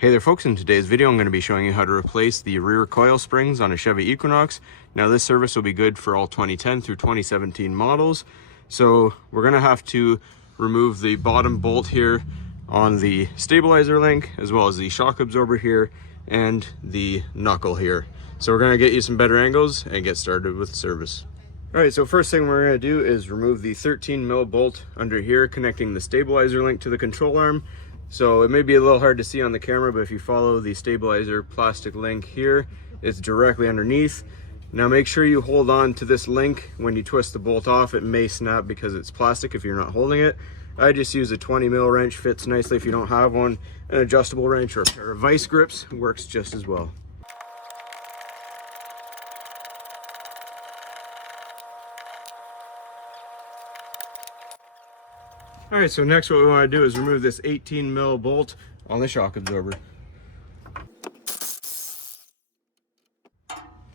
Hey there folks, in today's video I'm going to be showing you how to replace the rear coil springs on a Chevy Equinox. Now this service will be good for all 2010 through 2017 models. So we're going to have to remove the bottom bolt here on the stabilizer link, as well as the shock absorber here and the knuckle here. So we're going to get you some better angles and get started with service. Alright, so first thing we're going to do is remove the 13mm bolt under here connecting the stabilizer link to the control arm. So it may be a little hard to see on the camera, but if you follow the stabilizer plastic link here, it's directly underneath. Now make sure you hold on to this link when you twist the bolt off. It may snap because it's plastic if you're not holding it. I just use a 20mm wrench, fits nicely if you don't have one. An adjustable wrench or a pair of vice grips works just as well. Alright, so next what we want to do is remove this 18mm bolt on the shock absorber.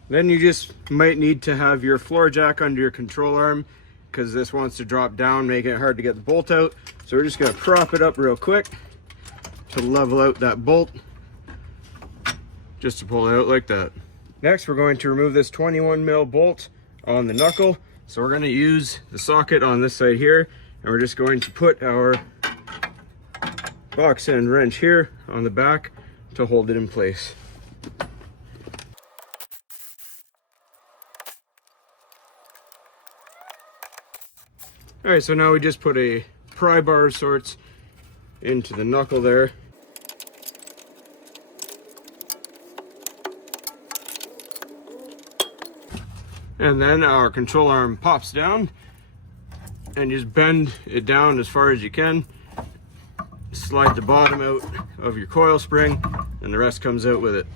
Then you just might need to have your floor jack under your control arm because this wants to drop down, making it hard to get the bolt out. So we're just going to prop it up real quick to level out that bolt, just to pull it out like that. Next we're going to remove this 21mm bolt on the knuckle. So we're going to use the socket on this side here, and we're just going to put our box end wrench here on the back to hold it in place. Alright, so now we just put a pry bar of sorts into the knuckle there. And then our control arm pops down, and just bend it down as far as you can. Slide the bottom out of your coil spring, and the rest comes out with it.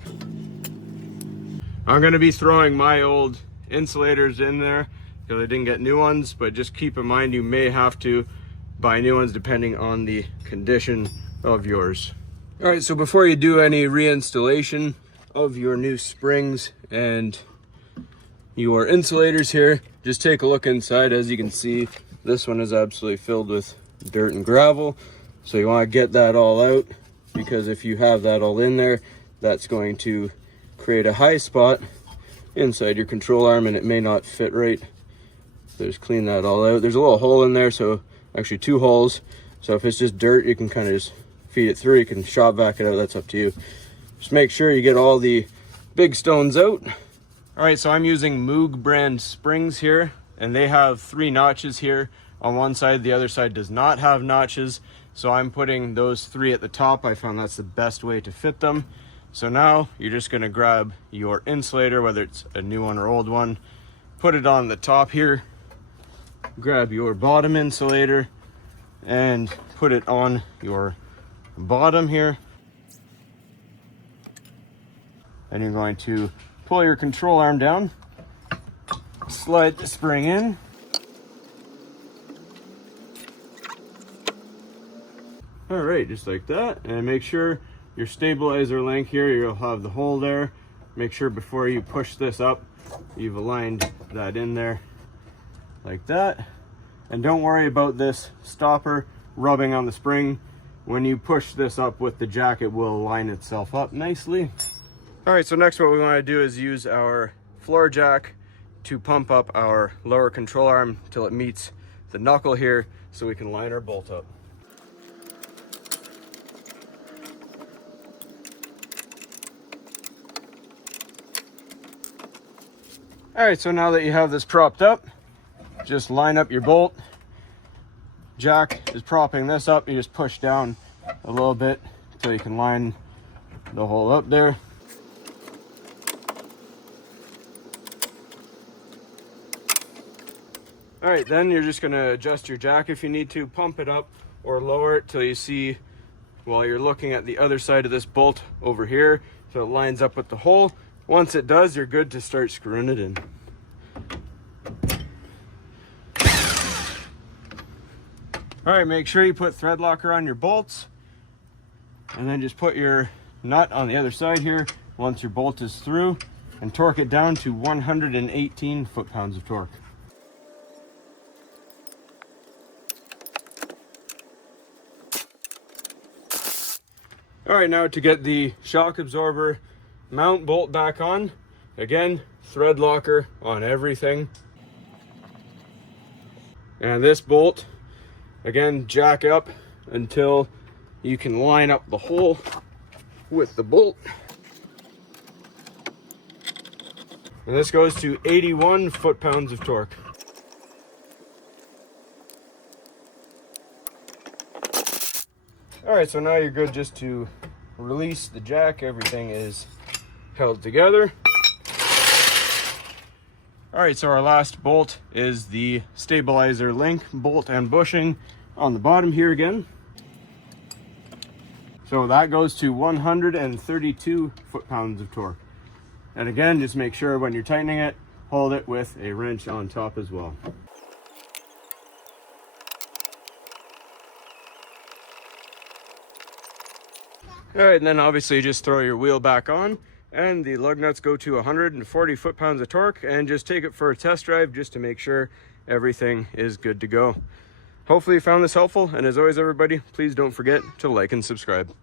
I'm going to be throwing my old insulators in there because I didn't get new ones, but just keep in mind you may have to buy new ones depending on the condition of yours. Alright, so before you do any reinstallation of your new springs and your insulators here, just take a look inside. As you can see, this one is absolutely filled with dirt and gravel. So you want to get that all out, because if you have that all in there, that's going to create a high spot inside your control arm and it may not fit right. So just clean that all out. There's a little hole in there, so actually two holes. So if it's just dirt, you can kind of just feed it through. You can shop vac it out, that's up to you. Just make sure you get all the big stones out. All right, so I'm using Moog brand springs here, and they have 3 notches here on one side. The other side does not have notches, so I'm putting those 3 at the top. I found that's the best way to fit them. So now you're just going to grab your insulator, whether it's a new one or old one, put it on the top here, grab your bottom insulator and put it on your bottom here, and you're going to pull your control arm down, slide the spring in, all right, just like that. And make sure your stabilizer link here, you'll have the hole there. Make sure before you push this up, you've aligned that in there like that. And don't worry about this stopper rubbing on the spring. When you push this up with the jack, it will line itself up nicely. All right, so next what we want to do is use our floor jack to pump up our lower control arm till it meets the knuckle here so we can line our bolt up. All right, so now that you have this propped up, just line up your bolt. Jack is propping this up. You just push down a little bit until you can line the hole up there. All right, then you're just gonna adjust your jack if you need to, pump it up or lower it till you see, while you're looking at the other side of this bolt over here, so it lines up with the hole. Once it does, you're good to start screwing it in. All right, make sure you put thread locker on your bolts, and then just put your nut on the other side here once your bolt is through, and torque it down to 118 foot-pounds of torque. All right, now to get the shock absorber mount bolt back on, again, thread locker on everything. And this bolt, again, jack up until you can line up the hole with the bolt. And this goes to 81 foot-pounds of torque. All right, so now you're good just to release the jack. Everything is held together. All right, so our last bolt is the stabilizer link bolt and bushing on the bottom here again. So that goes to 132 foot-pounds of torque. And again, just make sure when you're tightening it, hold it with a wrench on top as well. All right, and then obviously just throw your wheel back on, and the lug nuts go to 140 foot-pounds of torque, and just take it for a test drive just to make sure everything is good to go. Hopefully you found this helpful, and as always everybody, please don't forget to like and subscribe.